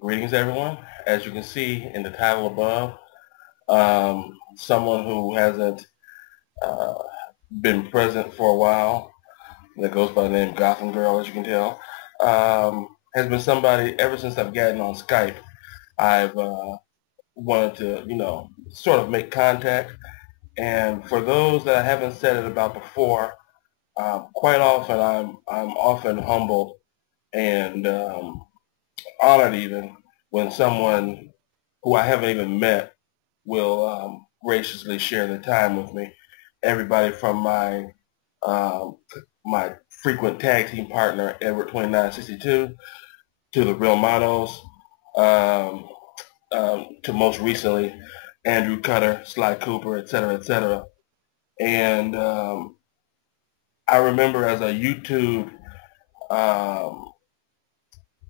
Greetings, everyone. As you can see in the title above, someone who hasn't uh, been present for a while, that goes by the name Gotham Girl, as you can tell, has been somebody ever since I've gotten on Skype. I've wanted to, sort of make contact. And for those that I haven't said it about before, quite often I'm often humbled and honored even when someone who I haven't even met will graciously share their time with me. Everybody from um, my frequent tag team partner, Edward 2962, to the Real Manos, um, to most recently Andrew Cutter, Sly Cooper, et cetera, et cetera. And I remember as a YouTube um,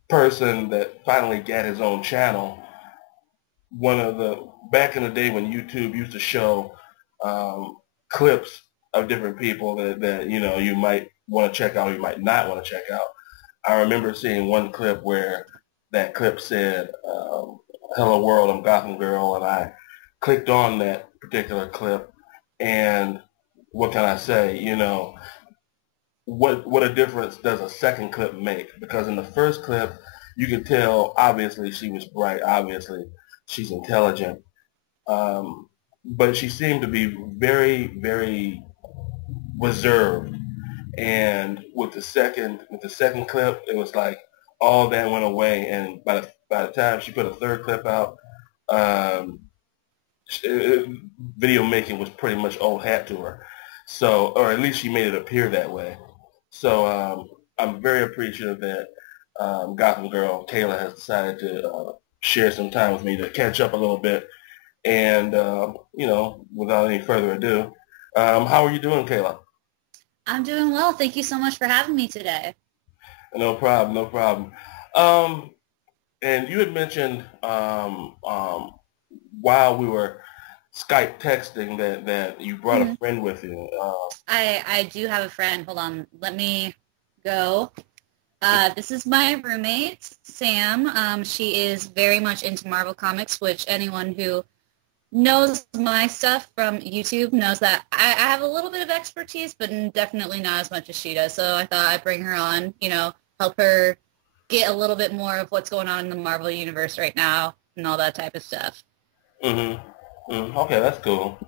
person that finally got his own channel, one of the back in the day when YouTube used to show um, clips of different people that you might want to check out or you might not want to check out. I remember seeing one clip where that clip said, "Hello world, I'm Gotham Girl," and I clicked on that particular clip, and what can I say? What a difference does a second clip make? Because in the first clip, you could tell obviously she was bright, obviously she's intelligent, but she seemed to be very, very reserved. And with the second clip, it was like all that went away. And by the time she put a third clip out, um, video making was pretty much old hat to her. So, or at least she made it appear that way. So I'm very appreciative that Gotham Girl Kayla has decided to share some time with me to catch up a little bit. And without any further ado, how are you doing, Kayla? I'm doing well. Thank you so much for having me today. No problem, no problem. Um, and you had mentioned while we were Skype texting that you brought a Mhm. friend with you. I do have a friend. Hold on. Let me go. This is my roommate, Sam. She is very much into Marvel Comics, which anyone who knows my stuff from YouTube knows that I have a little bit of expertise, but definitely not as much as she does. So I thought I'd bring her on, help her get a little bit more of what's going on in the Marvel universe right now and all that type of stuff. Okay, that's cool.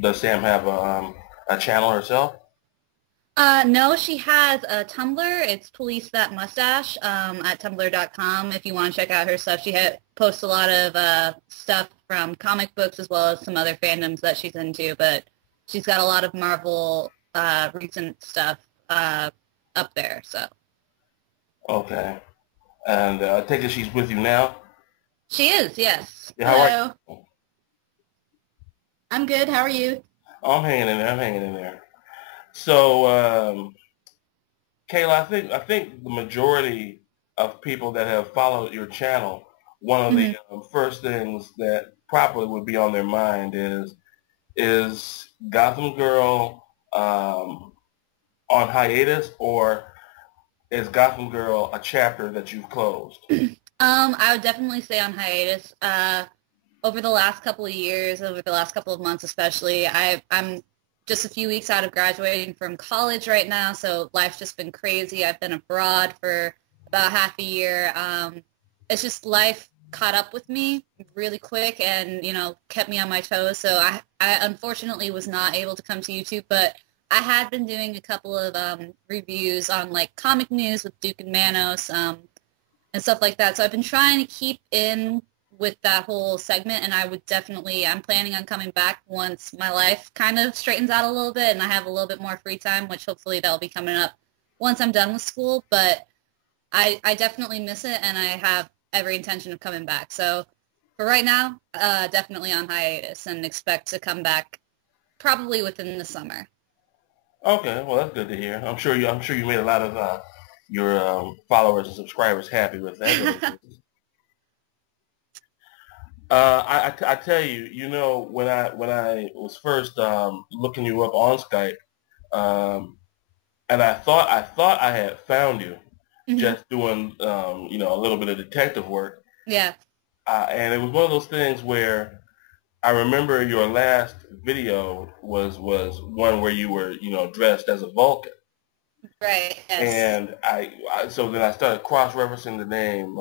Does Sam have a channel herself? No, she has a Tumblr. It's Police That Mustache at tumblr.com. If you want to check out her stuff, posts a lot of stuff from comic books as well as some other fandoms that she's into. But she's got a lot of Marvel recent stuff up there. So Okay. And I take it she's with you now? she is, yes. Yeah, how are Hello. you? I'm good. How are you? Oh, I'm hanging in there. I'm hanging in there. So, Kayla, I think the majority of people that have followed your channel, one of the hmm first things that probably would be on their mind is Gotham Girl on hiatus, or is Gotham Girl a chapter that you've closed? I would definitely say on hiatus. Over the last couple of years, over the last couple of months especially, I'm just a few weeks out of graduating from college right now, so life's just been crazy. I've been abroad for about half a year. It's just life caught up with me really quick and, kept me on my toes. So I unfortunately was not able to come to YouTube, but I had been doing a couple of reviews on like comic news with Duke and Manos. And stuff like that. So I've been trying to keep in with that whole segment, and I'm planning on coming back once my life kind of straightens out a little bit and I have a little bit more free time, which hopefully that'll be coming up once I'm done with school. But I definitely miss it, and I have every intention of coming back. So for right now, definitely on hiatus and expect to come back probably within the summer. Okay, well that's good to hear. I'm sure you made a lot of your followers and subscribers happy with that. Really. I tell you, when I was first looking you up on Skype, um, and I thought I had found you, Hmm. just doing, a little bit of detective work. Yeah. And it was one of those things where I remember your last video was one where you were, dressed as a Vulcan. Right. Yes. And so then I started cross-referencing the name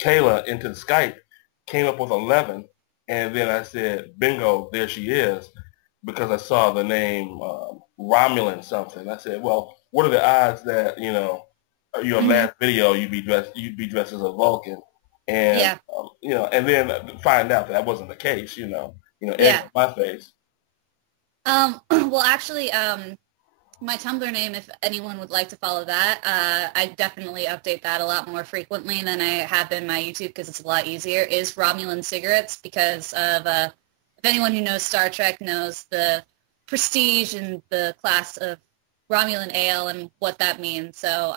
Kayla into the Skype, came up with 11, and then I said, bingo, there she is, because I saw the name Romulan something. I said, well, what are the odds that, your Hmm. last video you'd be dressed as a Vulcan, and Yeah. and then find out that wasn't the case, egg Yeah. on my face. Well, actually, my Tumblr name, if anyone would like to follow that, I definitely update that a lot more frequently than I have been my YouTube because it's a lot easier, is Romulan Cigarettes because of, if anyone who knows Star Trek knows the prestige and the class of Romulan ale and what that means. So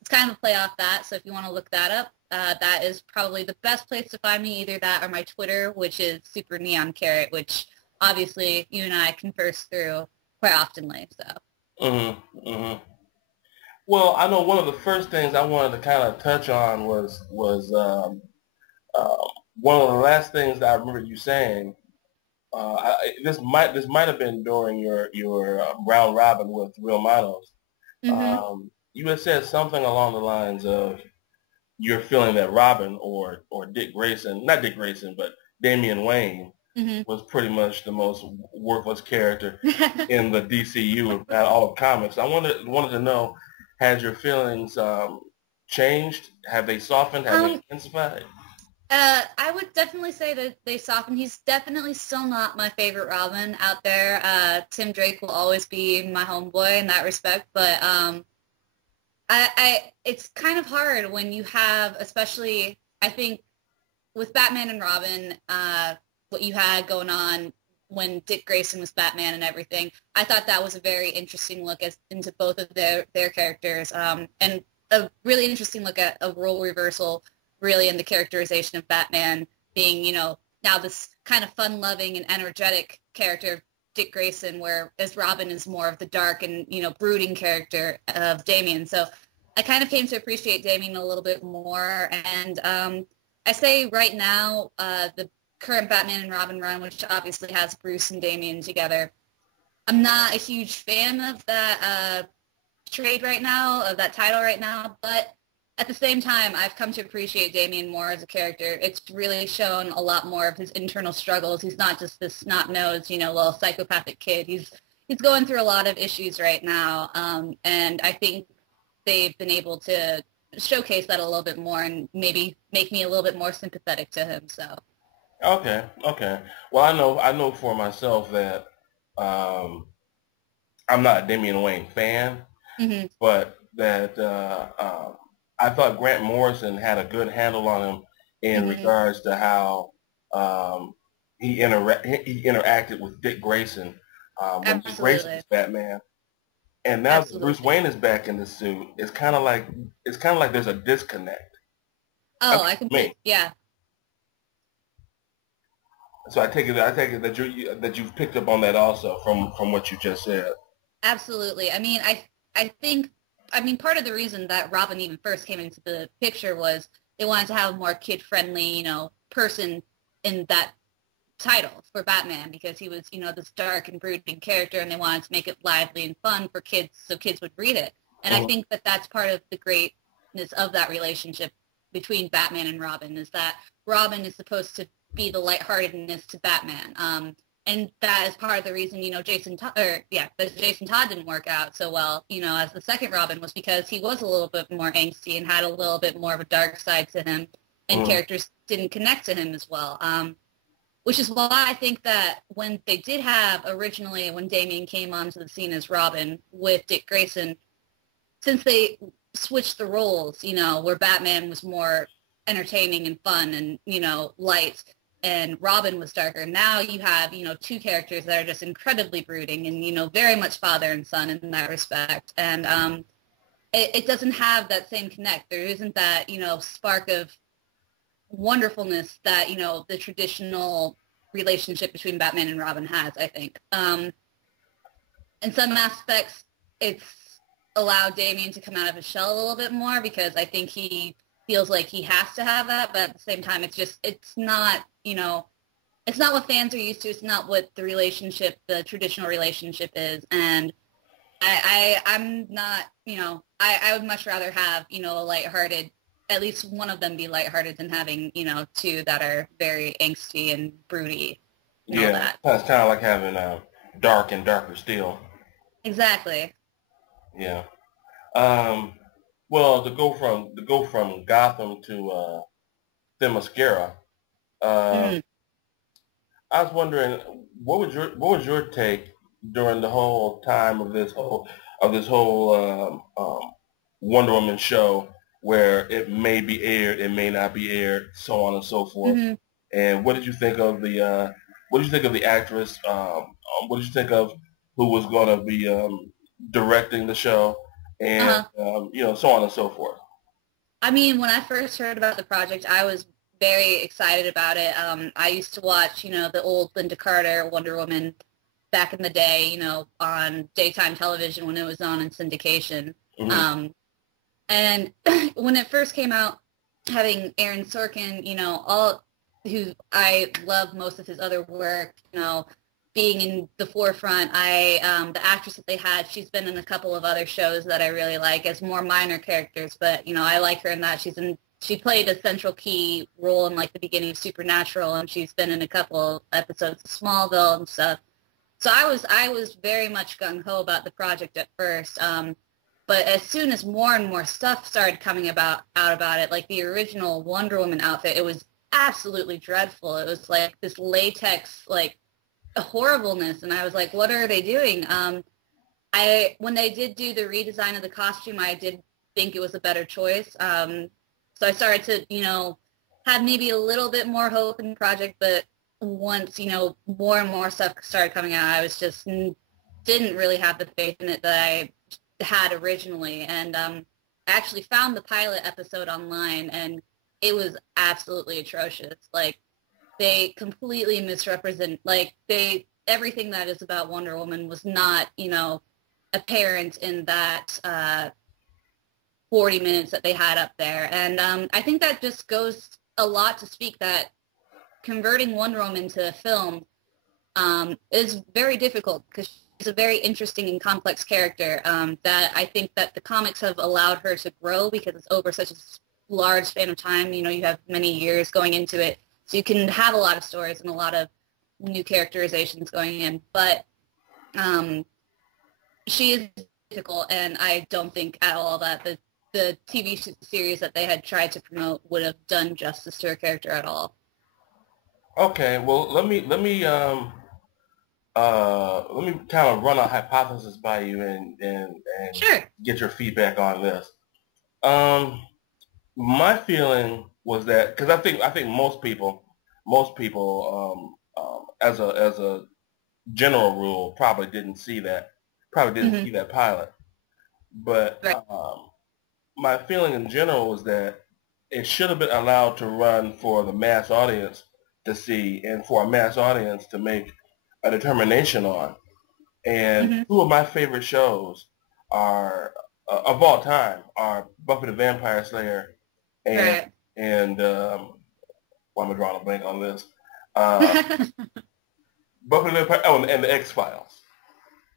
it's kind of a play off that. So if you want to look that up, that is probably the best place to find me, either that or my Twitter, which is Super Neon Carrot, which obviously you and I converse through quite oftenly. So. Hmm. Well, I know one of the first things I wanted to kind of touch on was uh, one of the last things that I remember you saying. This might have been during your round robin with Real Manos. Hmm. You had said something along the lines of you're feeling that Robin or Dick Grayson, not Dick Grayson, but Damian Wayne Hmm. was pretty much the most worthless character in the DCU of all of comics. I wanted to know, has your feelings changed? Have they softened? Have they um, intensified? I would definitely say that they softened. He's definitely still not my favorite Robin out there. Tim Drake will always be my homeboy in that respect, but it's kind of hard when you have, especially, I think, with Batman and Robin, what you had going on when Dick Grayson was Batman and everything. I thought that was a very interesting look into both of their characters, and a really interesting look at a role reversal, really, in the characterization of Batman being, now this kind of fun-loving and energetic character of Dick Grayson, whereas Robin is more of the dark and, brooding character of Damian. So I kind of came to appreciate Damian a little bit more, and I say right now, the current Batman and Robin run, which obviously has Bruce and Damian together, I'm not a huge fan of that trade right now, of that title right now, but at the same time, I've come to appreciate Damian more as a character. It's really shown a lot more of his internal struggles. He's not just this snot-nosed, little psychopathic kid. He's going through a lot of issues right now, and I think they've been able to showcase that a little bit more and maybe make me a little bit more sympathetic to him. So. Okay, okay. Well, I know for myself that um, I'm not a Damian Wayne fan, Hmm. but that I thought Grant Morrison had a good handle on him in Hmm. regards to how um, he interacted with Dick Grayson when Dick Grayson Absolutely. was Batman. And now that Bruce Absolutely. Wayne is back in the suit, it's kind of like there's a disconnect. At Oh, least I for me. complete. Yeah, So I take it that you've picked up on that also from what you just said. absolutely. I think, part of the reason that Robin even first came into the picture was they wanted to have a more kid-friendly, person in that title for Batman because he was, this dark and brooding character, and they wanted to make it lively and fun for kids so kids would read it. And I Mhm. think that that's part of the greatness of that relationship between Batman and Robin is that Robin is supposed to be the lightheartedness to Batman. And that is part of the reason, that Jason Todd didn't work out so well, as the second Robin was because he was a little bit more angsty and had a little bit more of a dark side to him, and Mhm. characters didn't connect to him as well. Which is why I think that when they did have originally, when Damian came onto the scene as Robin with Dick Grayson, since they switched the roles, where Batman was more entertaining and fun and, light, and Robin was darker. Now you have, two characters that are just incredibly brooding and, very much father and son in that respect. And it doesn't have that same connect. There isn't that, spark of wonderfulness that, the traditional relationship between Batman and Robin has, I think. In some aspects, it's allow Damien to come out of his shell a little bit more, because I think he feels like he has to have that, but at the same time, it's not, it's not what fans are used to. It's not what the traditional relationship is. And I'm not, I would much rather have, a lighthearted, at least one of them be lighthearted than having, two that are very angsty and broody and all Yeah, that. it's kind of like having dark and darker still. Exactly. Yeah. Um, well, to go from Gotham to Themyscira, uh, Mm. I was wondering what was your take during the whole time of this whole Wonder Woman show, where it may be aired, it may not be aired, so on and so forth. Hmm. And what did you think of the what did you think of the actress? What did you think of who was going to be directing the show, and Uh-huh. so on and so forth. I mean, when I first heard about the project, I was very excited about it. I used to watch, the old Linda Carter Wonder Woman back in the day, on daytime television when it was on in syndication. Hmm. Um, and when it first came out, having Aaron Sorkin, who I love most of his other work, being in the forefront. The actress that they had, she's been in a couple of other shows that I really like as more minor characters, but, I like her in that. She played a central key role in like the beginning of Supernatural, and she's been in a couple of episodes of Smallville and stuff. So I was very much gung-ho about the project at first. But as soon as more and more stuff started coming out about it, like the original Wonder Woman outfit, it was absolutely dreadful. It was like this latex, like horribleness, and I was like, what are they doing? When they did do the redesign of the costume, I did think it was a better choice. So I started to, have maybe a little bit more hope in the project, but once, more and more stuff started coming out, I was just didn't really have the faith in it that I had originally. And I actually found the pilot episode online, and it was absolutely atrocious. Like, they completely misrepresent, like, everything that is about Wonder Woman was not, apparent in that 40 minutes that they had up there. And I think that just goes a lot to speak that converting Wonder Woman to a film is very difficult, because she's a very interesting and complex character that I think that the comics have allowed her to grow, because it's over such a large span of time. You have many years going into it. So you can have a lot of stories and a lot of new characterizations going in. But she is difficult, and I don't think at all that the TV series that they had tried to promote would have done justice to her character at all. Okay, well let me kind of run a hypothesis by you and Sure. get your feedback on this. Um, my feeling was that because I think most people as a general rule probably didn't Hmm. see that pilot. But Right. my feeling in general was that it should have been allowed to run for the mass audience to see, and for a mass audience to make a determination on. And Hmm. two of my favorite shows are of all time are Buffy the Vampire Slayer and Right. and why am I drawing a blank on this? Uh, Buffy the Vampire, oh, and the X Files.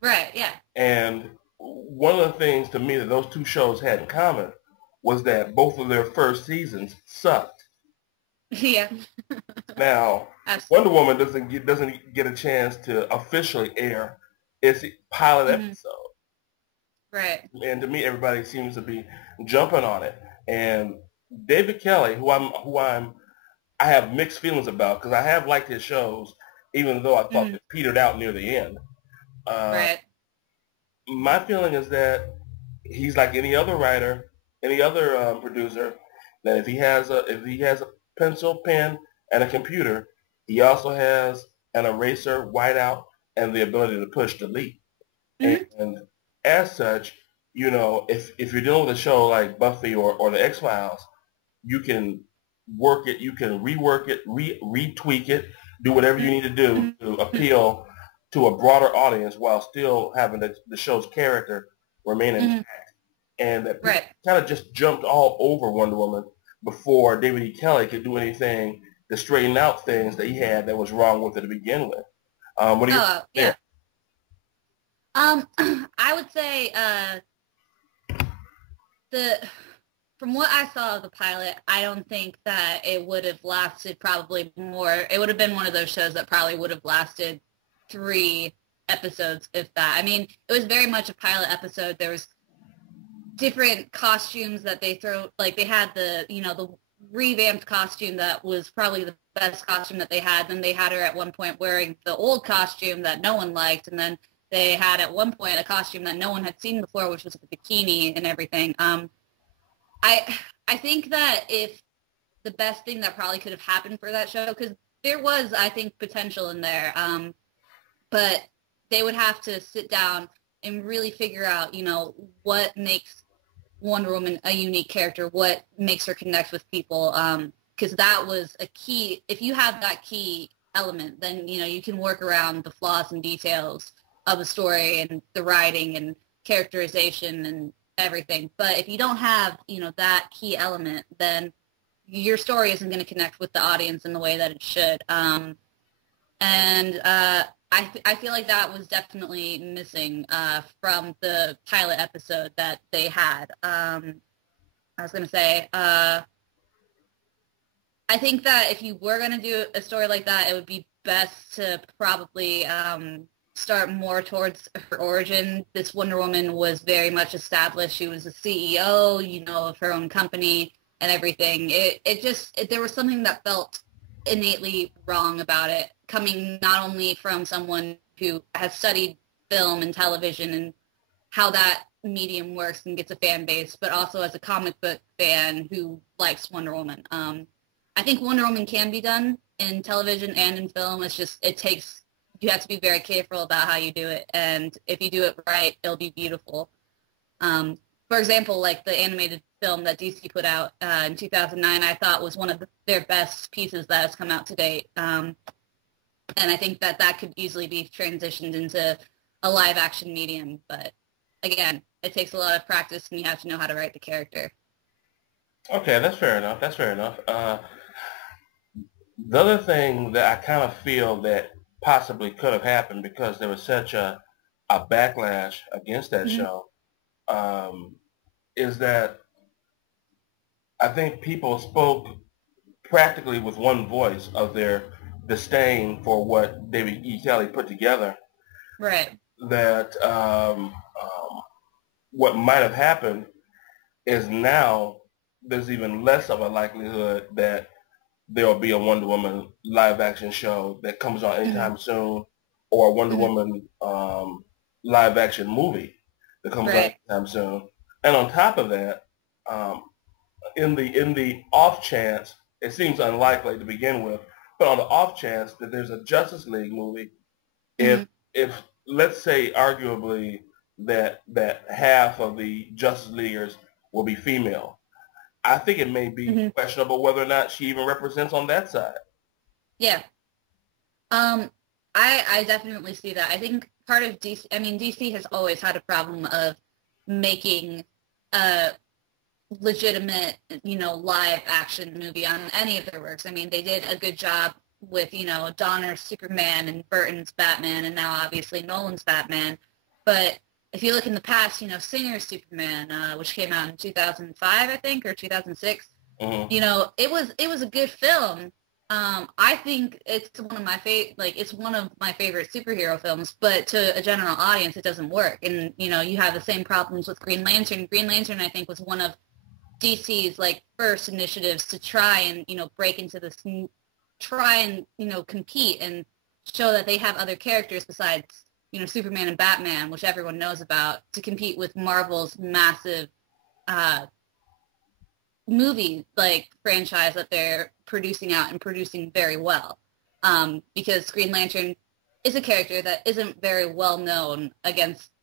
Right. Yeah. And one of the things to me that those two shows had in common was that both of their first seasons sucked. Yeah. Now, Wonder Absolutely. Woman doesn't get a chance to officially air its pilot Hmm. episode, Right. and to me, everybody seems to be jumping on it. And David Kelly, I have mixed feelings about because I have liked his shows, even though I thought Hmm. they petered out near the end. Uh, Right. my feeling is that he's like any other writer, any other producer. That if he has a pencil, pen, and a computer, he also has an eraser, whiteout, and the ability to push delete. Hmm. And as such, if you're dealing with a show like Buffy or the X Files, you can work it, you can rework it, retweak it, do whatever you need to do to appeal to a broader audience while still having the show's character remain Hmm. intact. and that people Right. kind of just jumped all over Wonder Woman before David E. Kelly could do anything to straighten out things that he had that was wrong with it to begin with. What are your thoughts Oh, there? yeah. I would say the from what I saw of the pilot, I don't think that it would have lasted probably more. It would have been one of those shows that probably would have lasted 3 episodes, if that. I mean, it was very much a pilot episode. There was different costumes that they throw, like they had the revamped costume that was probably the best costume that they had. Then they had her at one point wearing the old costume that no one liked, and then they had at one point a costume that no one had seen before, which was a bikini and everything. I I think that if the best thing that probably could have happened for that show, because there was, I think, potential in there, but they would have to sit down and really figure out, what makes Wonder Woman a unique character, what makes her connect with people, because that was a key. If you have that key element, then, you can work around the flaws and details of the story and the writing and characterization and everything. But if you don't have, that key element, then your story isn't going to connect with the audience in the way that it should. And I feel like that was definitely missing from the pilot episode that they had. I was going to say, I think that if you were going to do a story like that, it would be best to probably start more towards her origin. This Wonder Woman was very much established. She was a CEO, of her own company and everything. There was something that felt innately wrong about it, coming not only from someone who has studied film and television and how that medium works and gets a fan base, but also as a comic book fan who likes Wonder Woman. I think Wonder Woman can be done in television and in film. It's just, you have to be very careful about how you do it. And if you do it right, it'll be beautiful. For example, like the animated film that DC put out in 2009, I thought was one of their best pieces that has come out to date. And I think that could easily be transitioned into a live action medium. But again, it takes a lot of practice and you have to know how to write the character. Okay, that's fair enough. That's fair enough. The other thing that I kind of feel that possibly could have happened because there was such a backlash against that Mm-hmm. show is that I think people spoke practically with one voice of their disdain for what David E. Kelly put together. Right. That what might have happened is now there's even less of a likelihood that there will be a Wonder Woman live action show that comes on Mm-hmm. anytime soon, or a Wonder Mm-hmm. Woman live action movie that comes on Right. anytime soon. And on top of that, um, in the off chance, it seems unlikely to begin with, but on the off chance that there's a Justice League movie, if Mm-hmm. if let's say arguably that half of the Justice Leaguers will be female, I think it may be Mm-hmm. questionable whether or not she even represents on that side. Yeah. Um, I definitely see that. I think part of DC, I mean, DC has always had a problem of making a legitimate, live action movie on any of their works. I mean, they did a good job with, Donner's Superman and Burton's Batman and now obviously Nolan's Batman. But if you look in the past, Singer's Superman, which came out in 2005, I think, or 2006, Mm-hmm. it was a good film. I think it's one of my it's one of my favorite superhero films, but to a general audience, it doesn't work. And, you have the same problems with Green Lantern. Green Lantern, I think, was one of DC's, first initiatives to try and, break into this, try and, compete and show that they have other characters besides, Superman and Batman, which everyone knows about, to compete with Marvel's massive movie franchise that they're producing out and producing very well, because Green Lantern is a character that isn't very well known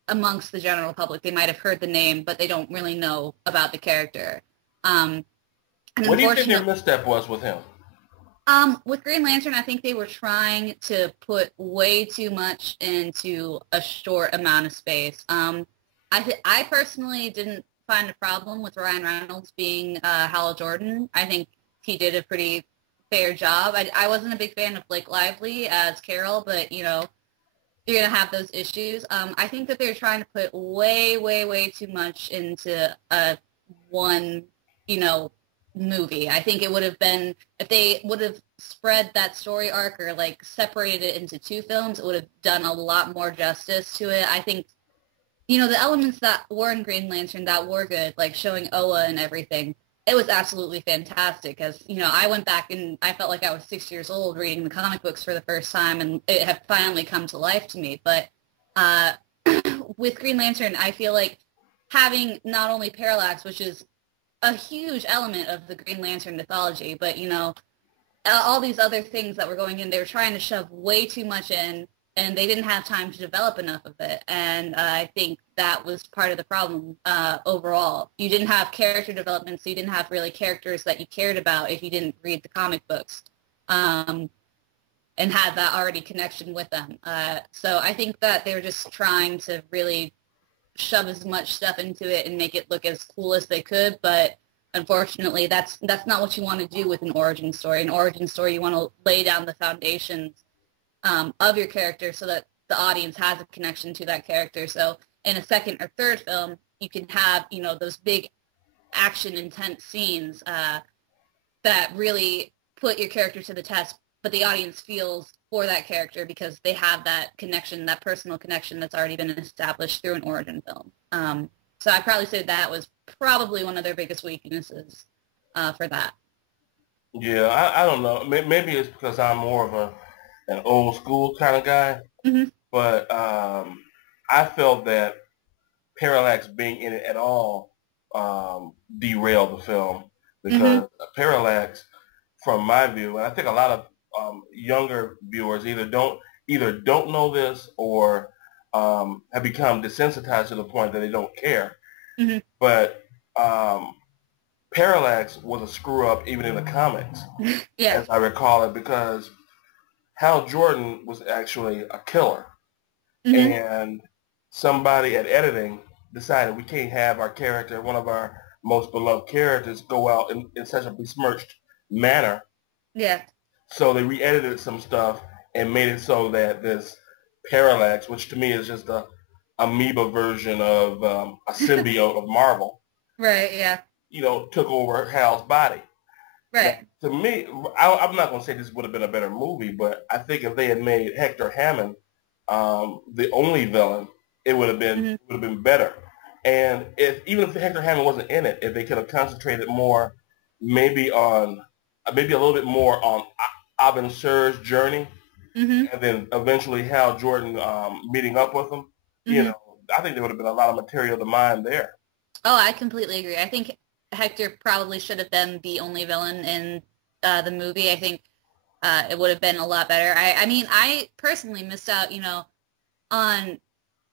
amongst the general public. They might have heard the name, but they don't really know about the character. And What do you think their unfortunately, misstep was with him? with Green Lantern, I think they were trying to put way too much into a short amount of space. I personally didn't find a problem with Ryan Reynolds being Hal Jordan. I think he did a pretty fair job. I wasn't a big fan of Blake Lively as Carol, but you're gonna have those issues. I think that they're trying to put way, way, way too much into one, you know, movie. I think it would have been if they would have spread that story arc or like separated it into two films, it would have done a lot more justice to it. I think the elements that were in Green Lantern that were good, like showing Oa and everything, it was absolutely fantastic. Because I went back and I felt like I was 6 years old reading the comic books for the first time, and it had finally come to life to me. But uh, with Green Lantern, I feel like having not only Parallax, which is a huge element of the Green Lantern mythology, but all these other things that were going in, they were trying to shove way too much in, and they didn't have time to develop enough of it. And I think that was part of the problem overall. You didn't have character development, so you didn't have really characters that you cared about if you didn't read the comic books and had that already connection with them. So I think that they were just trying to really shove as much stuff into it and make it look as cool as they could, but unfortunately that's not what you want to do with an origin story. An origin story, you want to lay down the foundations of your character so that the audience has a connection to that character. So in a second or third film, you can have those big action intense scenes that really put your character to the test, but the audience feels for that character because they have that connection, that personal connection that's already been established through an origin film. So I'd probably say that was probably one of their biggest weaknesses for that. Yeah, I don't know. Maybe it's because I'm more of an old school kind of guy, Mm-hmm. but I felt that Parallax being in it at all derailed the film because Mm-hmm. Parallax, from my view, and I think a lot of younger viewers either don't know this or have become desensitized to the point that they don't care. Mm-hmm. But Parallax was a screw up even in the comics, Yeah. as I recall it, because Hal Jordan was actually a killer, Mm-hmm. and somebody at editing decided we can't have our character, one of our most beloved characters, go out in such a besmirched manner. Yeah. So they re-edited some stuff and made it so that this Parallax, which to me is just a amoeba version of a symbiote of Marvel, Right. Yeah. took over Hal's body. Now, Right. to me, I'm not going to say this would have been a better movie, but I think if they had made Hector Hammond the only villain, it would have been Mm-hmm. it would have been better. And even if Hector Hammond wasn't in it, if they could have concentrated more, maybe a little bit more on Abin Sur's journey, Mm-hmm. and then eventually Hal Jordan meeting up with him, you Mm-hmm. know, I think there would have been a lot of material to mine there. Oh, I completely agree. I think Hector probably should have been the only villain in the movie. I think it would have been a lot better. I mean, I personally missed out, on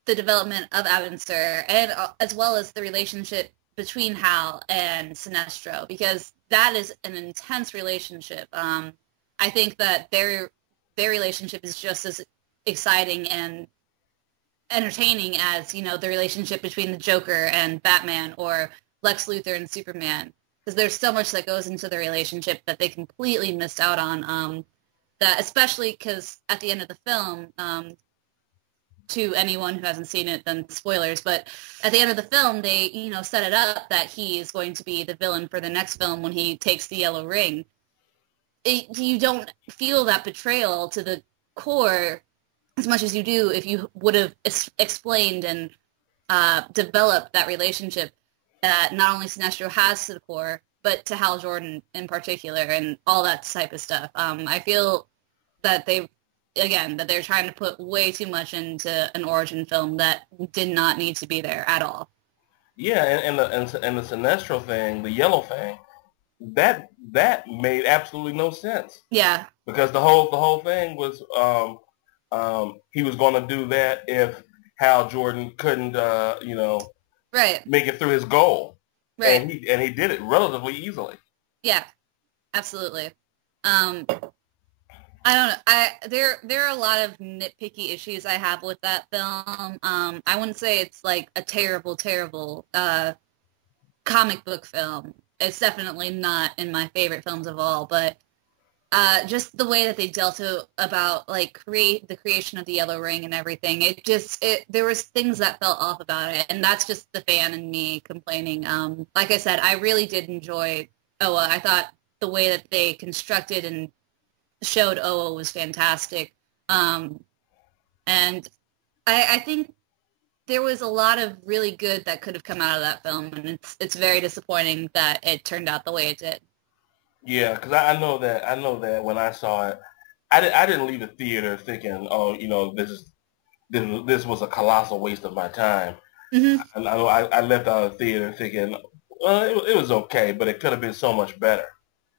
the development of Avenser and as well as the relationship between Hal and Sinestro, because that is an intense relationship. I think that their relationship is just as exciting and entertaining as the relationship between the Joker and Batman or Lex Luthor and Superman, because there's so much that goes into the relationship that they completely missed out on. That especially because at the end of the film, to anyone who hasn't seen it, then spoilers. But at the end of the film, they set it up that he is going to be the villain for the next film when he takes the yellow ring. You don't feel that betrayal to the core as much as you do if you would have explained and developed that relationship that not only Sinestro has to the core, but to Hal Jordan in particular and all that type of stuff. I feel that they're trying to put way too much into an origin film that did not need to be there at all. Yeah, and the Sinestro thing, the yellow thing, that made absolutely no sense Yeah. because the whole thing was he was going to do that if Hal Jordan couldn't Right. make it through his goal, Right. and he did it relatively easily. Yeah. Absolutely. Um, I don't know. There are a lot of nitpicky issues I have with that film. I wouldn't say it's like a terrible comic book film. It's definitely not in my favorite films of all, but just the way that they dealt about like create the creation of the Yellow Ring and everything. There was things that felt off about it, and that's just the fan in me complaining. Like I said, I really did enjoy Oa. I thought the way that they constructed and showed Oa was fantastic. Um, and I think there was a lot of really good that could have come out of that film, and it's very disappointing that it turned out the way it did. Yeah, because I know that when I saw it, I didn't leave the theater thinking, oh, this was a colossal waste of my time. Hmm. I left out of the theater thinking, well, it was okay, but it could have been so much better.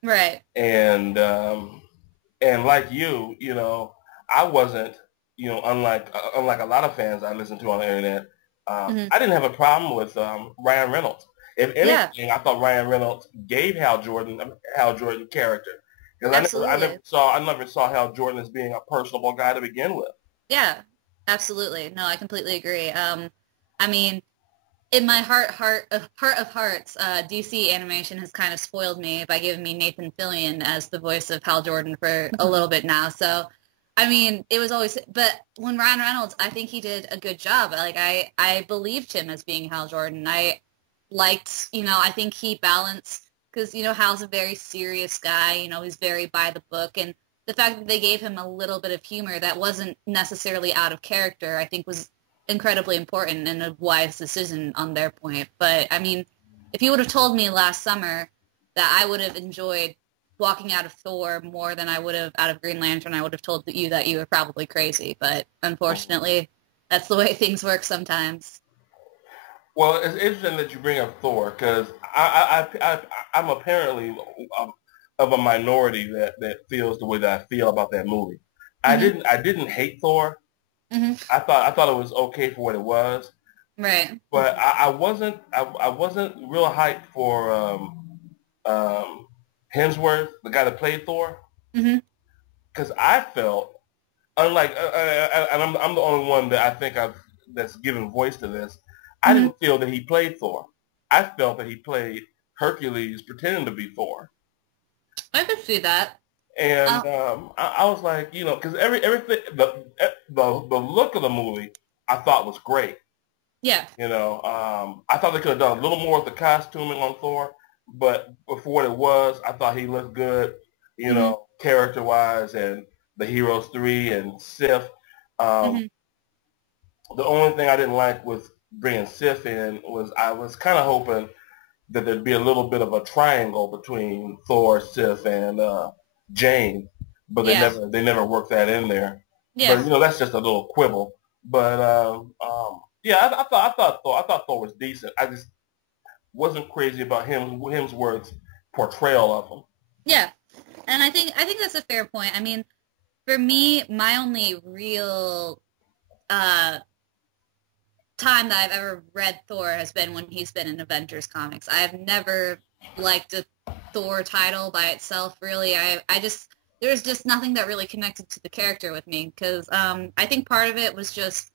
Right. And like I wasn't, unlike a lot of fans I listen to on the internet, Hmm. I didn't have a problem with Ryan Reynolds. If Yeah, anything, I thought Ryan Reynolds gave Hal Jordan character, because absolutely. I never saw Hal Jordan as being a personable guy to begin with. Yeah, absolutely. No, I completely agree. I mean, in my heart of hearts, DC animation has kind of spoiled me by giving me Nathan Fillion as the voice of Hal Jordan for a little bit now. So, I mean, it was always, but when Ryan Reynolds, I think he did a good job. Like I believed him as being Hal Jordan. I liked, I think he balanced because Hal's a very serious guy. He's very by the book, and the fact that they gave him a little bit of humor that wasn't necessarily out of character, I think was incredibly important and a wise decision on their point. But I mean, if you would have told me last summer that I would have enjoyed walking out of Thor more than I would have out of Green Lantern, I would have told you that you were probably crazy. But unfortunately, that's the way things work sometimes. Well, it's interesting that you bring up Thor because I'm apparently of a minority that feels the way that I feel about that movie. Hmm. I didn't hate Thor. Hmm. I thought it was okay for what it was, Right. but I wasn't real hyped for um, Hemsworth, the guy that played Thor, Hmm. because I felt unlike and I'm the only one that I think I've that's given voice to this. I Hmm. didn't feel that he played Thor. I felt that he played Hercules pretending to be Thor. I could see that. And Oh, I was like, because everything, the look of the movie, I thought was great. yeah. I thought they could have done a little more with the costuming on Thor, but for what it was, I thought he looked good, Hmm. character-wise, and the Heroes 3 and Sif. Um, Hmm. the only thing I didn't like with bringing Sif in was I was kind of hoping that there'd be a little bit of a triangle between Thor, Sif, and Jane, but Yeah. they never worked that in there. But Yeah. that's just a little quibble. But yeah, I thought Thor was decent. I just wasn't crazy about Hemsworth's portrayal of him. Yeah. And I think that's a fair point. I mean, for me, my only real uh time that I've ever read Thor has been when he's been in Avengers comics. I have never liked a Thor title by itself, really. I just there's just nothing that really connected to the character with me because I think part of it was just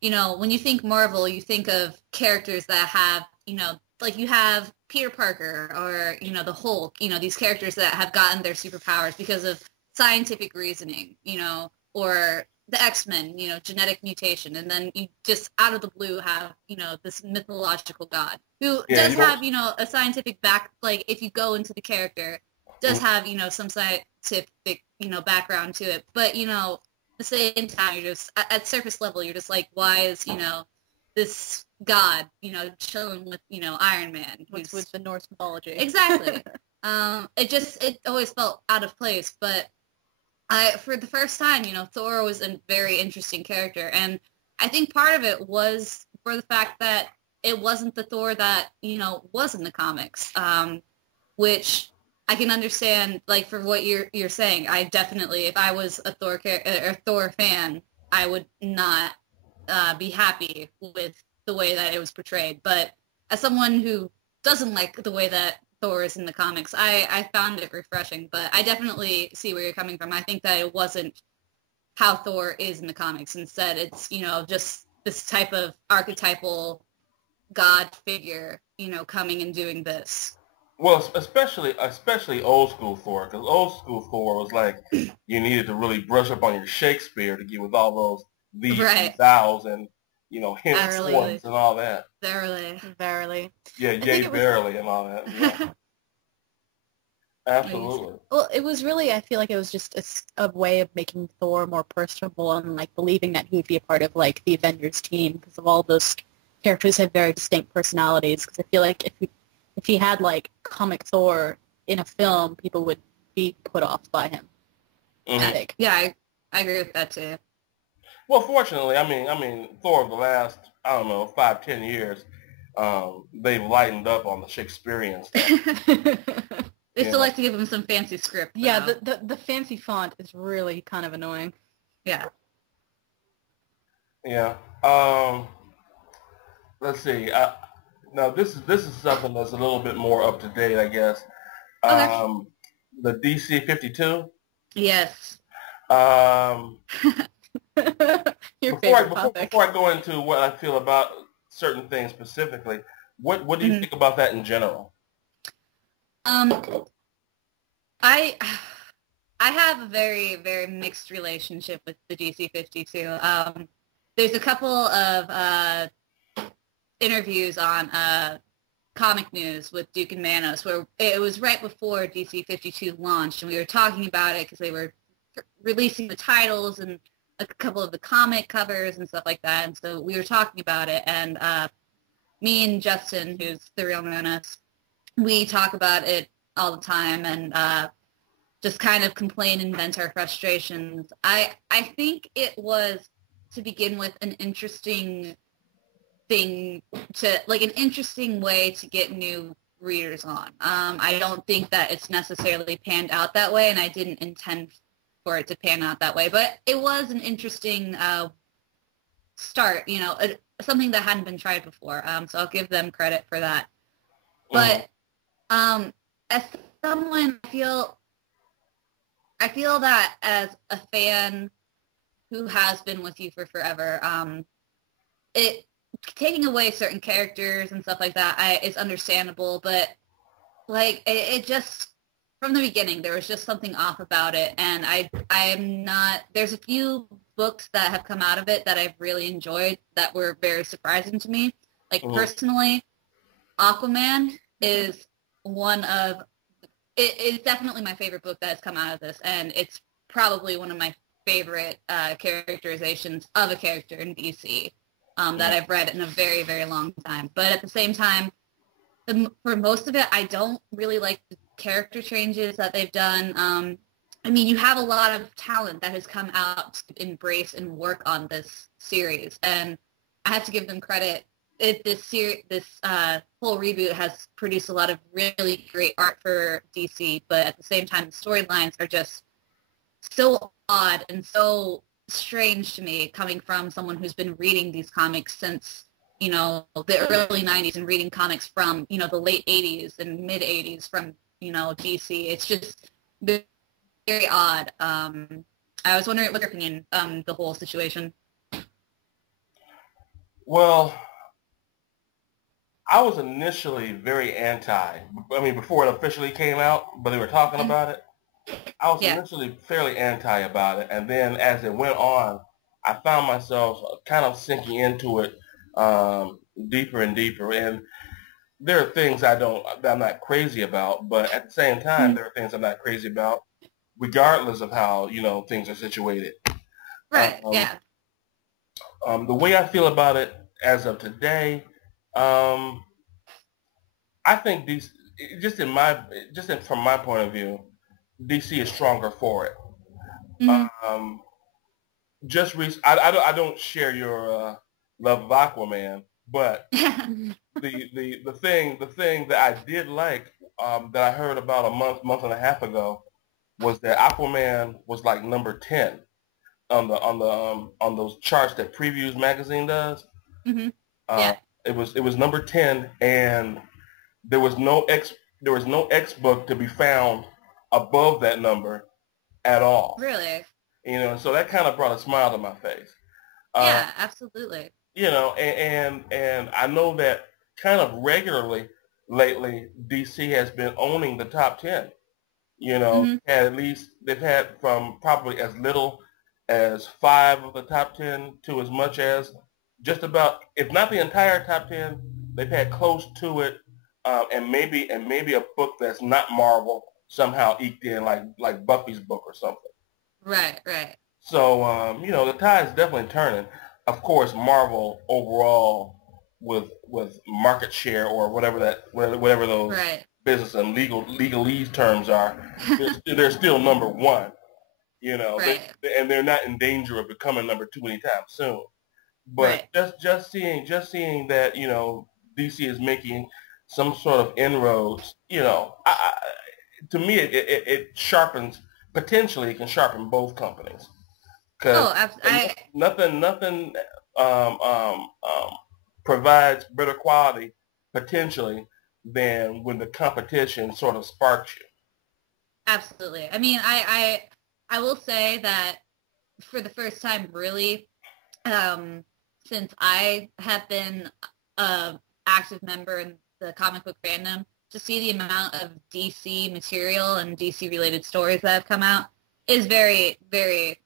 when you think Marvel, you think of characters that have like you have Peter Parker or the Hulk, these characters that have gotten their superpowers because of scientific reasoning, or the X-Men, genetic mutation, and then you just out of the blue have, this mythological god who Yeah, does you don't. have, a scientific back, like if you go into the character, does have, some scientific, background to it, but, the same time, you're just at surface level, you're just like, why is this god, chilling with Iron Man, What's who's with the Norse mythology? exactly. It always felt out of place, but for the first time, Thor was a very interesting character, and I think part of it was for the fact that it wasn't the Thor that was in the comics, which I can understand. Like for what you're saying, I definitely, if I was a Thor fan, I would not be happy with the way that it was portrayed. But as someone who doesn't like the way that Thor is in the comics, I found it refreshing. But I definitely see where you're coming from. I think that it wasn't how Thor is in the comics. Instead, it's just this type of archetypal God figure, coming and doing this. Well, especially old school Thor, because old school Thor was like you needed to really brush up on your Shakespeare to get with all those these and Right. thous and Absolutely. henceforths and all that. Verily. Verily. Yeah, I think yay it was verily and all that. Yeah, absolutely. well, it was really, I feel like it was just a way of making Thor more personable and like believing that he would be a part of like the Avengers team because of all those characters have very distinct personalities. Because I feel like if he had like comic Thor in a film, people would be put off by him. Mm-hmm. I think. Yeah, I agree with that too. Well, fortunately, I mean, Thor of the last, I don't know, 5, 10 years, they've lightened up on the Shakespearean stuff. They still like to give him some fancy script. Though. Yeah, the fancy font is really kind of annoying. Yeah. Yeah. Let's see. Now this is something that's a little bit more up to date, I guess. Okay. The DC 52. Yes. Your favorite topic. Before I go into what I feel about certain things specifically, what do you think about that in general? I have a very, very mixed relationship with the DC 52. There's a couple of interviews on Comic News with Duke and Manos where it was right before DC 52 launched, and we were talking about it because they were releasing the titles and a couple of the comic covers and stuff like that, and so we were talking about it, and me and Justin, who's the real Manos, we talk about it all the time and just kind of complain and vent our frustrations. I think it was, to begin with, an interesting thing to, like, an interesting way to get new readers on. I don't think that it's necessarily panned out that way, and I didn't intend for it to pan out that way, but it was an interesting start, something that hadn't been tried before, so I'll give them credit for that. But as someone, I feel that as a fan who has been with you for forever, it taking away certain characters and stuff like that is understandable, but like it just, from the beginning there was just something off about it, and I'm not, there's a few books that have come out of it that I've really enjoyed that were very surprising to me. Like personally, Aquaman is one of, it is definitely my favorite book that has come out of this, and it's probably one of my favorite characterizations of a character in DC that I've read in a very, very long time. But at the same time, for most of it, I don't really like the character changes that they've done. I mean, you have a lot of talent that has come out to embrace and work on this series, and I have to give them credit. This whole reboot has produced a lot of really great art for DC, but at the same time, the storylines are just so odd and so strange to me, coming from someone who's been reading these comics since, the early 90s and reading comics from, the late 80s and mid 80s from, DC. It's just very, very odd. I was wondering what your opinion on the whole situation. Well, I was initially very anti. I mean, before it officially came out, but they were talking about it. I was initially fairly anti about it, and then as it went on, I found myself kind of sinking into it deeper and deeper. And there are things that I'm not crazy about, but at the same time, there are things I'm not crazy about, regardless of how things are situated. Right. Yeah. The way I feel about it as of today, I think these, from my point of view, DC is stronger for it. I don't share your love of Aquaman, but the thing that I did like that I heard about a month and a half ago was that Aquaman was like number 10 on those charts that Previews magazine does. It was number 10, and there was no X book to be found above that number at all. Really? So that kind of brought a smile to my face. Yeah, absolutely. And I know that kind of regularly lately, DC has been owning the top 10. You know, Mm-hmm. at least they've had from probably as little as 5 of the top 10 to as much as just about, if not the entire top 10, they've had close to it, and maybe a book that's not Marvel somehow eked in, like Buffy's book or something. Right, right. So the tide's definitely turning. Of course, Marvel overall with market share or whatever those Right. business and legalese terms are, they're still number one. Right. And they're not in danger of becoming number two anytime soon. But Right. just seeing that DC is making some sort of inroads. To me it sharpens, potentially it can sharpen both companies because Oh, nothing um, um, um, provides better quality potentially than when the competition sort of sparks you. absolutely. I mean, I will say that for the first time, really, um, since I have been a active member in the comic book fandom, to see the amount of DC material and DC related stories that have come out is very, very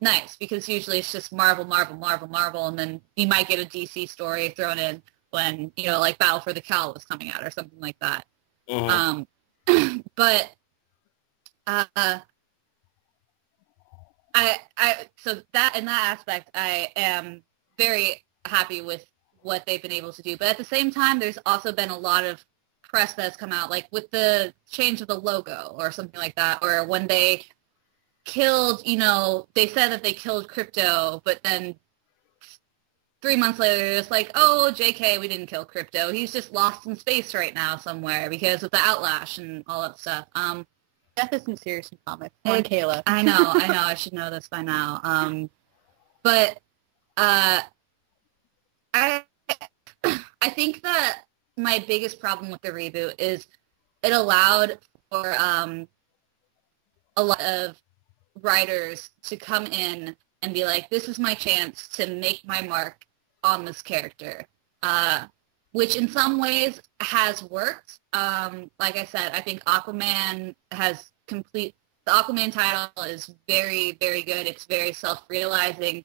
nice, because usually it's just Marvel, Marvel, Marvel, Marvel, and then you might get a DC story thrown in when, like Battle for the Cowl was coming out or something like that. Mm-hmm. But uh, so that in that aspect, I am very happy with what they've been able to do. But at the same time, there's also been a lot of press that's come out, like with the change of the logo or something like that, or when they killed, they said that they killed Crypto, but then 3 months later, they're just like, oh, JK, we didn't kill Crypto. He's just lost in space right now somewhere because of the Outlash and all that stuff. Death isn't serious in comics. Come on, Kayla. I know. I should know this by now. But I I think that my biggest problem with the reboot is it allowed for a lot of writers to come in and be like, this is my chance to make my mark on this character, which in some ways has worked. Like I said, I think the Aquaman title is very, very good. It's very self-realizing.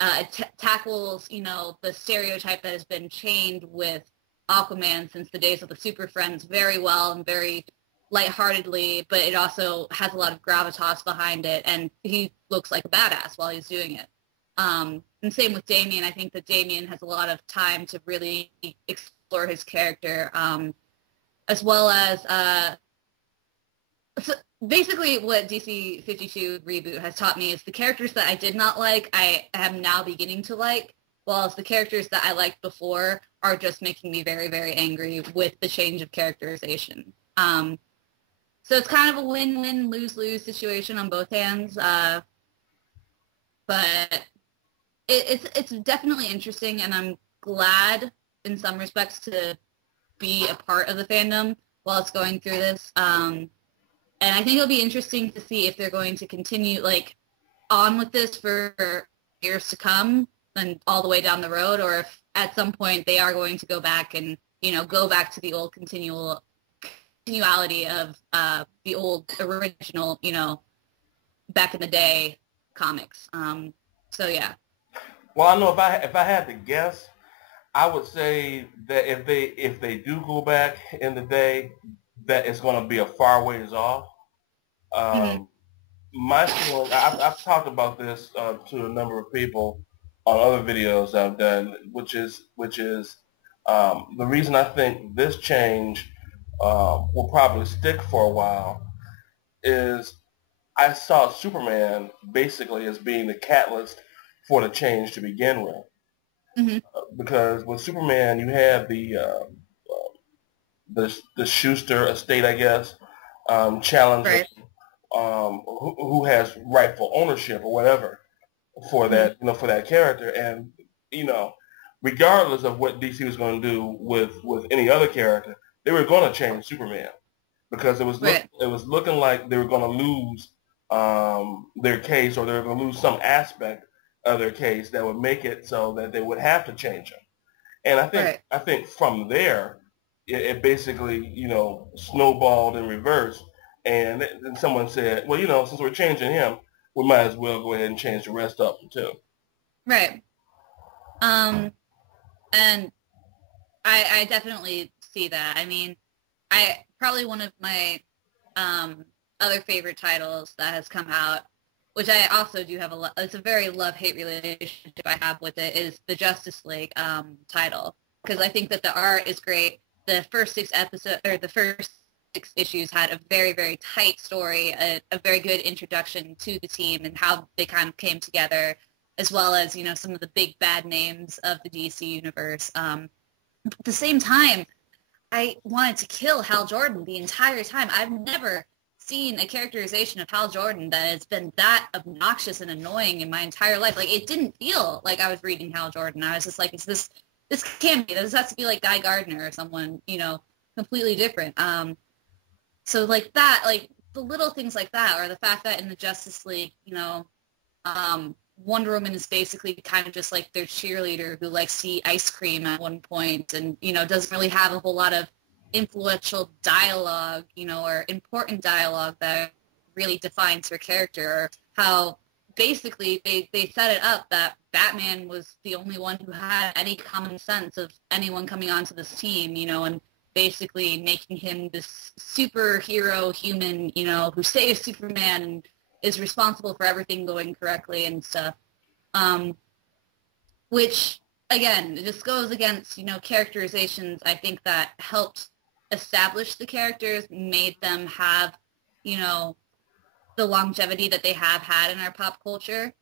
It tackles, the stereotype that has been chained with Aquaman since the days of the Super Friends very well and very lightheartedly, but it also has a lot of gravitas behind it, and he looks like a badass while he's doing it. And same with Damian. I think that Damian has a lot of time to really explore his character, as well as so basically what DC 52 reboot has taught me is the characters that I did not like, I am now beginning to like, whilst the characters that I liked before are just making me very, very angry with the change of characterization. So it's kind of a win-win, lose-lose situation on both hands, but it's definitely interesting, and I'm glad in some respects to be a part of the fandom while it's going through this. And I think it'll be interesting to see if they're going to continue on with this for years to come and all the way down the road, or if at some point they are going to go back and go back to the old continuality of the old original, back in the day comics. So yeah. Well, I know if I had to guess, I would say that if they do go back in the day, that it's going to be a far ways off. Mm-hmm. My feeling, I've talked about this to a number of people on other videos I've done, which is the reason I think this change will probably stick for a while is I saw Superman basically as being the catalyst for the change to begin with. Mm-hmm. Because with Superman, you have the Schuster estate, I guess, challenging Right. who has rightful ownership or whatever for that, for that character. And regardless of what DC was going to do with any other character, they were going to change Superman because it was looking like they were going to lose their case, or they were going to lose some aspect of their case that would make it so that they would have to change him. And Right. I think from there, it basically, snowballed in reverse. And then someone said, well, since we're changing him, we might as well go ahead and change the rest of them too. Right. Um, and I definitely see that. I mean, I probably one of my other favorite titles that has come out, which I also do have it's a very love-hate relationship I have with it, is the Justice League title. Because I think that the art is great. The first the first 6 issues had a very, very tight story, a very good introduction to the team and how they kind of came together, as well as, some of the big bad names of the DC universe. At the same time, I wanted to kill Hal Jordan the entire time. I've never seen a characterization of Hal Jordan that has been that obnoxious and annoying in my entire life. Like, it didn't feel like I was reading Hal Jordan. I was just like, this can't be. This has to be like Guy Gardner or someone, completely different. So like that, like the little things like that, or the fact that in the Justice League, Wonder Woman is basically kind of just like their cheerleader who likes to eat ice cream at one point and, doesn't really have a whole lot of influential dialogue, or important dialogue that really defines her character, or how basically they set it up that Batman was the only one who had any common sense of anyone coming onto this team, and basically making him this superhero human, who saves Superman and is responsible for everything going correctly and stuff. Which, again, just goes against, characterizations I think that helped establish the characters, made them have, the longevity that they have had in our pop culture,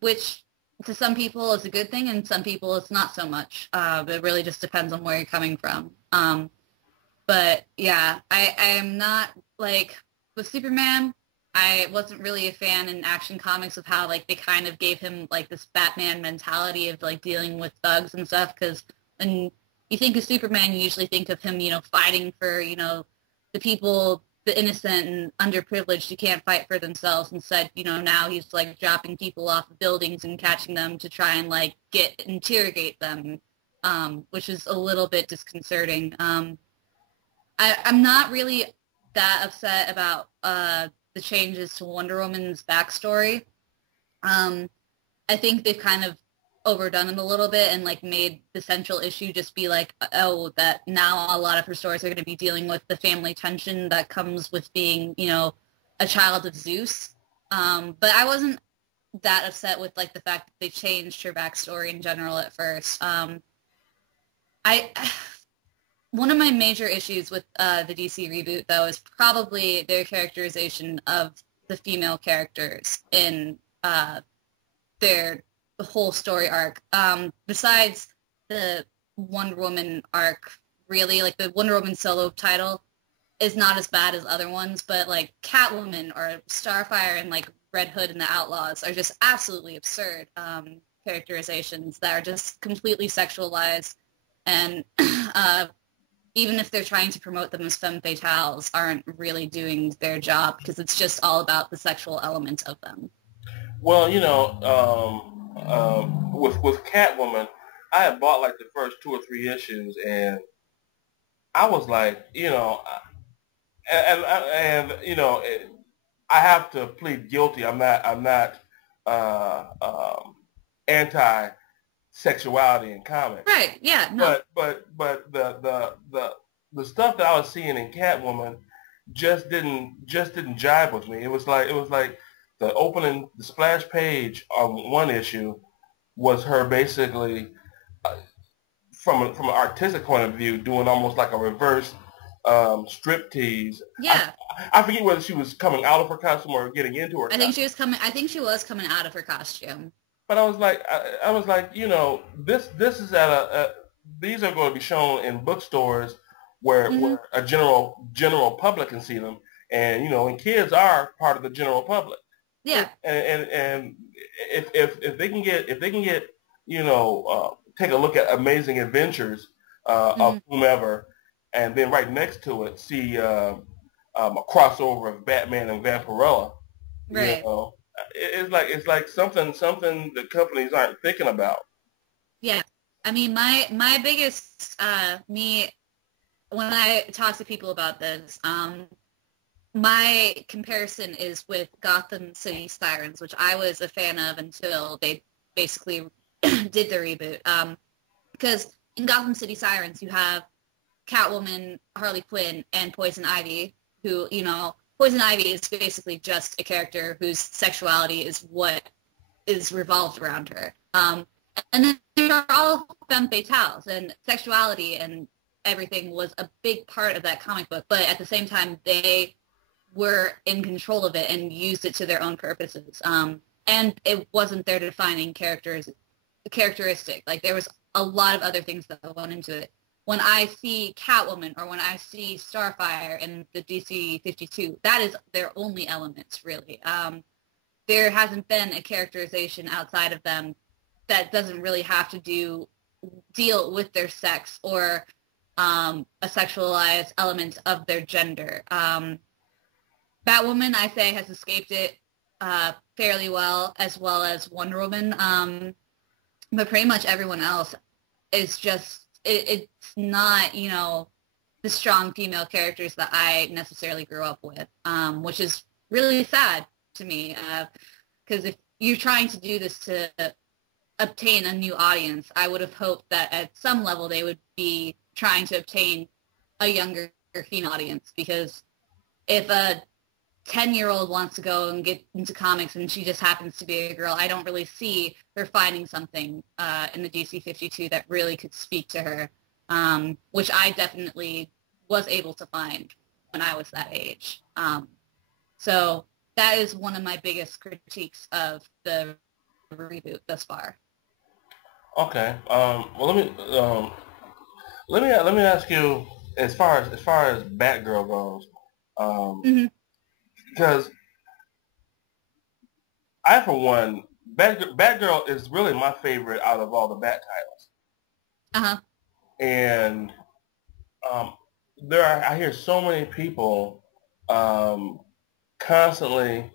which to some people is a good thing and some people it's not so much. It really just depends on where you're coming from. But yeah, I am not, like, with Superman, I wasn't really a fan in Action Comics of how, like, they kind of gave him, like, this Batman mentality of, like, dealing with thugs and stuff, because when you think of Superman, you usually think of him, fighting for, the people, the innocent and underprivileged who can't fight for themselves. Instead, now he's, like, dropping people off of buildings and catching them to try and, like, interrogate them, which is a little bit disconcerting. I'm not really that upset about the changes to Wonder Woman's backstory. I think they've kind of overdone it a little bit and, like, made the central issue just be like, oh, that now a lot of her stories are going to be dealing with the family tension that comes with being, a child of Zeus. But I wasn't that upset with, like, the fact that they changed her backstory in general at first. One of my major issues with the DC reboot, though, is probably their characterization of the female characters in their whole story arc. Besides the Wonder Woman arc, really, like, the Wonder Woman solo title is not as bad as other ones, but, like, Catwoman or Starfire and, like, Red Hood and the Outlaws are just absolutely absurd characterizations that are just completely sexualized and even if they're trying to promote them as femme fatales, aren't really doing their job because it's just all about the sexual element of them. Well, with Catwoman, I had bought like the first 2 or 3 issues, and I was like, I have to plead guilty. I'm not uh, um, anti sexuality in comics. Right. Yeah. No. But the stuff that I was seeing in Catwoman just didn't jive with me. It was like the splash page on one issue was her basically from an artistic point of view doing almost like a reverse striptease. Yeah. I forget whether she was coming out of her costume or getting into her. I think she was coming out of her costume. But I was like, this is these are going to be shown in bookstores where a general public can see them, and kids are part of the general public. Yeah. And if they can get take a look at Amazing Adventures of whomever, and then right next to it see a crossover of Batman and Vampirella, right. It's like something the companies aren't thinking about. Yeah. I mean, my biggest me when I talk to people about this, my comparison is with Gotham City Sirens, which I was a fan of until they basically did the reboot. Because in Gotham City Sirens, you have Catwoman, Harley Quinn, and Poison Ivy, who, Poison Ivy is basically just a character whose sexuality is what is revolved around her. And then they're all femme fatales, and sexuality and everything was a big part of that comic book, but at the same time, they were in control of it and used it to their own purposes. And it wasn't their defining characteristic. Like, there was a lot of other things that went into it. When I see Catwoman or when I see Starfire in the DC 52, that is their only elements, really. There hasn't been a characterization outside of them that doesn't really have to deal with their sex or a sexualized element of their gender. Batwoman, I say, has escaped it fairly well as Wonder Woman. But pretty much everyone else is just, it's not, the strong female characters that I necessarily grew up with, which is really sad to me. Because if you're trying to do this to obtain a new audience, I would have hoped that at some level they would be trying to obtain a younger female audience, because if a 10-year-old wants to go and get into comics and she just happens to be a girl, I don't really see her finding something in the DC 52 that really could speak to her, which I definitely was able to find when I was that age. So that is one of my biggest critiques of the reboot thus far. Okay. Well, let me ask you, as far as Batgirl goes, because I, for one, Batgirl is really my favorite out of all the Bat titles. And I hear so many people constantly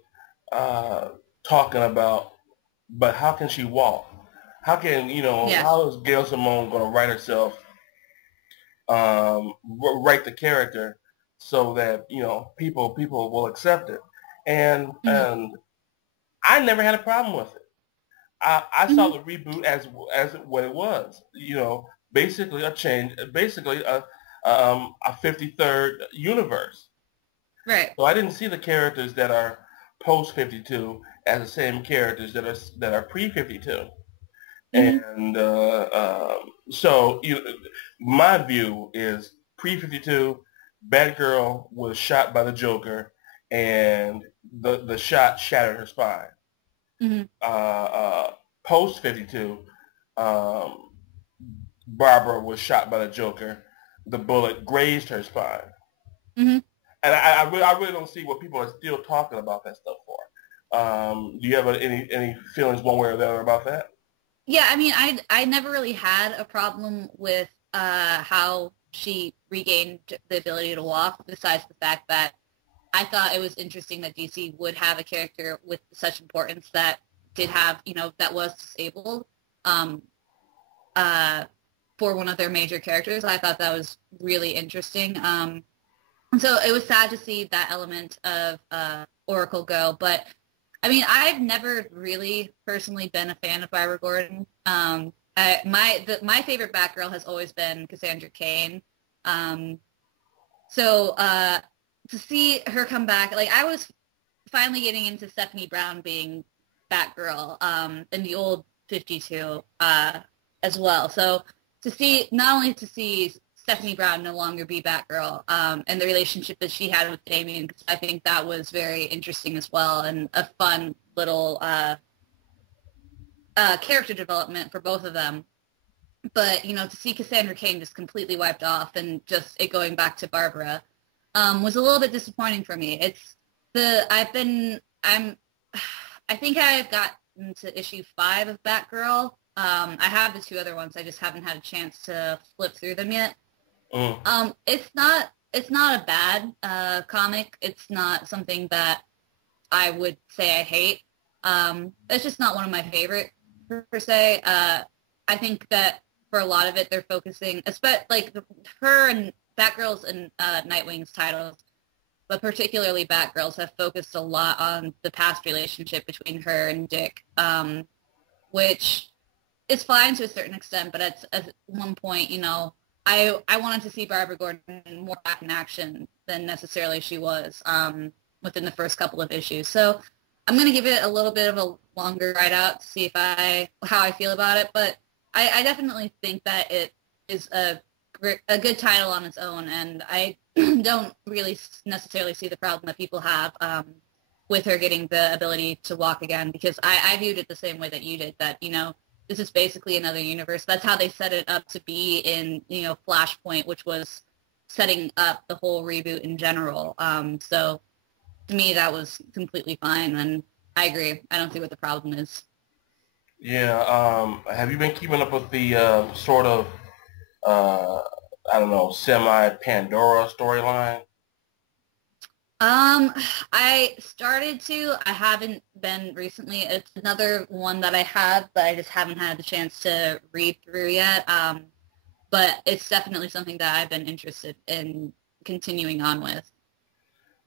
talking about, but how can she walk? How can, how is Gail Simone going to write herself, write the character so that, people will accept it? And I never had a problem with it. I saw the reboot as what it was, basically a change, basically a 53rd universe. Right. So I didn't see the characters that are post 52 as the same characters that are pre 52. And so my view is pre 52, Batgirl was shot by the Joker, and the shot shattered her spine. Post 52, Barbara was shot by the Joker. The bullet grazed her spine. And I really don't see what people are still talking about that stuff for. Do you have any feelings one way or the other about that? Yeah, I mean, I never really had a problem with how she regained the ability to walk, besides the fact that I thought it was interesting that DC would have a character with such importance that did have, that was disabled for one of their major characters. I thought that was really interesting. And so it was sad to see that element of Oracle go, but I mean, I've never really personally been a fan of Barbara Gordon. My favorite Batgirl has always been Cassandra Cain. So to see her come back, like, I was finally getting into Stephanie Brown being Batgirl in the old 52 as well. So not only to see Stephanie Brown no longer be Batgirl, and the relationship that she had with Damian, because I think that was very interesting as well, and a fun little character development for both of them. But, to see Cassandra Cain just completely wiped off and just it going back to Barbara was a little bit disappointing for me. I think I've gotten to issue 5 of Batgirl. I have the 2 other ones. I just haven't had a chance to flip through them yet. It's not a bad comic. It's not something that I would say I hate. It's just not one of my favorite per se. I think that for a lot of it, they're focusing, especially like her and Batgirl's and Nightwing's titles, but particularly Batgirl's have focused a lot on the past relationship between her and Dick, which is fine to a certain extent, but at one point, you know, I wanted to see Barbara Gordon more back in action than necessarily she was within the first couple of issues. So I'm going to give it a little bit of a longer ride out to see how I feel about it, but I definitely think that it is a good title on its own, and I don't really necessarily see the problem that people have with her getting the ability to walk again, because I viewed it the same way that you did, that, you know, this is basically another universe. That's how they set it up to be in, you know, Flashpoint, which was setting up the whole reboot in general. So to me, that was completely fine, and I agree. I don't see what the problem is. Yeah. Have you been keeping up with the sort of I don't know, semi-Pandora storyline? I started to. I haven't been recently. It's another one that I have, but I just haven't had the chance to read through yet. But it's definitely something that I've been interested in continuing on with.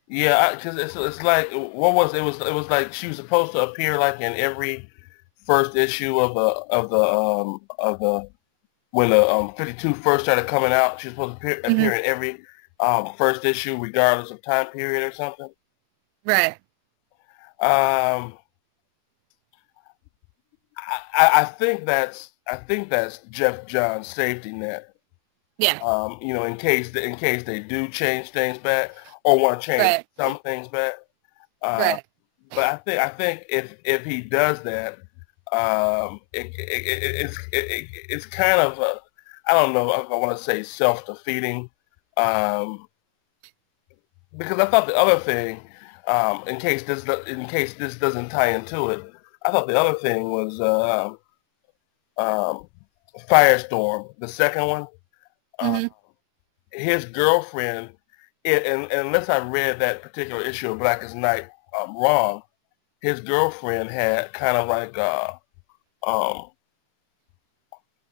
Yeah, because it's like what was it was like she was supposed to appear like in every first issue of the when the 52 first started coming out. She was supposed to appear Hmm. in every first issue, regardless of time period or something. Right. Um, I think that's Jeff John's safety net. Yeah. You know, in case they do change things back or want to change Right. some things back. Uh, Right. but I think if he does that, it's kind of I don't know if I want to say self-defeating, um, because I thought the other thing, in case this doesn't tie into it, I thought the other thing was um, Firestorm, the second one. Uh, Hmm. his girlfriend, and unless I read that particular issue of Blackest Night wrong, his girlfriend had kind of like um,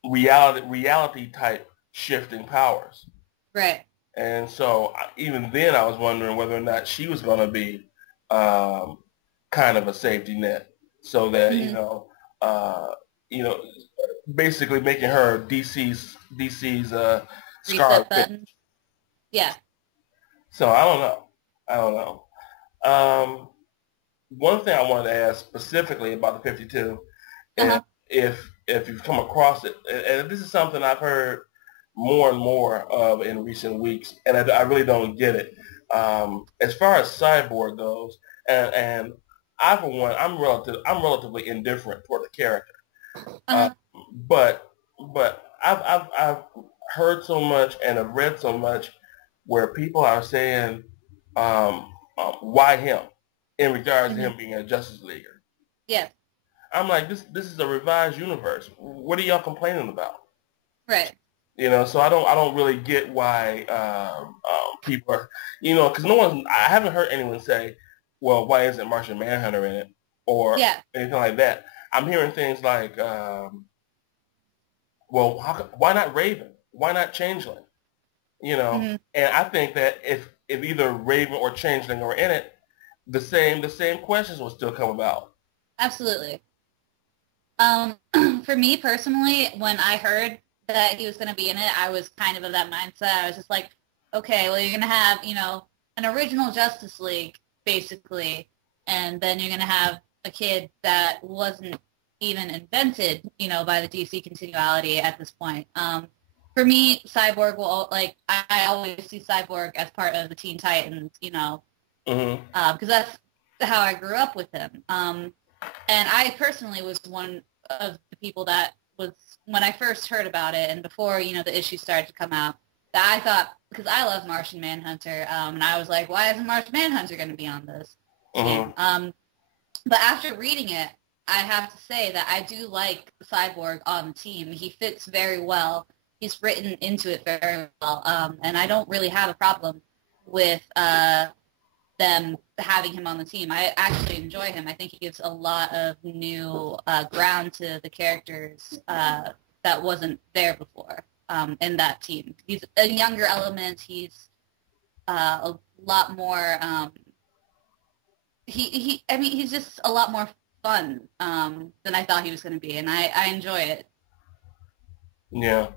reality type shifting powers. Right. And so even then I was wondering whether or not she was going to be um, kind of a safety net, so that Hmm. uh, you know, basically making her DC's Reset Scarlet Witch. button. Yeah. So I don't know. I don't know. Um, one thing I wanted to ask specifically about the 52, and Uh-huh. if you've come across it, and this is something I've heard more and more of in recent weeks, and I really don't get it. As far as Cyborg goes, and I for one, I'm relatively indifferent toward the character, uh, Uh-huh. but I've heard so much and have read so much where people are saying, why him, in regards to Hmm. him being a Justice Leaguer. Yeah. I'm like, this is a revised universe. What are y'all complaining about? Right. You know, so I don't really get why people are, because I haven't heard anyone say, well, why isn't Martian Manhunter in it or Yeah. anything like that. I'm hearing things like, well, why not Raven? Why not Changeling? Hmm. And I think that if either Raven or Changeling are in it, the same questions will still come about. Absolutely. For me personally, when I heard that he was going to be in it, I was kind of that mindset. I was just like, okay, well, you're going to have, you know, an original Justice League, basically, and then you're going to have a kid that wasn't even invented, you know, by the DC continuality at this point. For me, Cyborg will, like, I always see Cyborg as part of the Teen Titans, you know, Hmm. because that's how I grew up with him. And I personally was one of the people that was, when I first heard about it and before, you know, the issue started to come out, that I thought, because I love Martian Manhunter, and I was like, why isn't Martian Manhunter going to be on this Hmm. team? But after reading it, I have to say that I do like Cyborg on the team. He fits very well. He's written into it very well, and I don't really have a problem with them having him on the team. I actually enjoy him. I think he gives a lot of new ground to the characters that wasn't there before in that team. He's a younger element. He's a lot more. I mean, he's just a lot more fun than I thought he was going to be, and I enjoy it. Yeah.